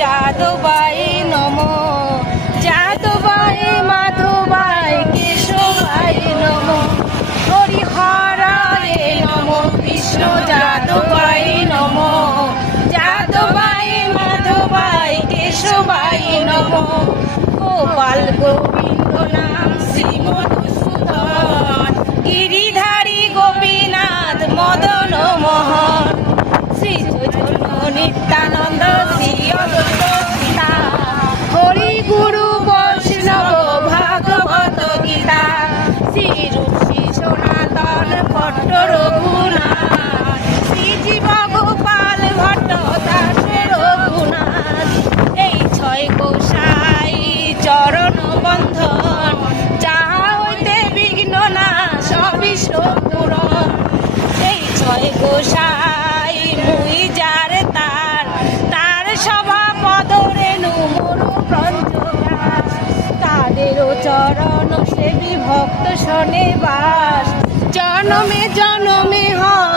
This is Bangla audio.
যাদবায় নম, যাদবায় মাধবায় কেশবায় নম, হরিহরায় নম, কৃষ্ণ যাদবায় নম, যাদবায় মাধবায় কেশবায় নম, গোপাল গোবিন্দ নাম শ্রী মধুসূদন, গিরিধারী গোপীনাথ মদন মোহন, শ্রী চৈতন্য নিত্যানন্দ শ্রী অদ্বৈত গীতা, হরি গুরু বৈষ্ণব ভাগবত গীতা, শ্রী রূপী সনাতন ভট্ট রঘুনাথ, শ্রী জীব গোপাল ভট্ট দাসের রঘুনাথ, এই ছয় গোসাই চরণ বন্ধন, যাহা হইতে বিঘ্ন না সবিষ্ণ পূরণ, এই ছয় গোসাই মুই যার তার, তার সভা পদ রেণু মরু ব্রঞ্জগাস, তাদেরও চরণ সেবী ভক্ত শনে বাস, জনমে জনমে হয়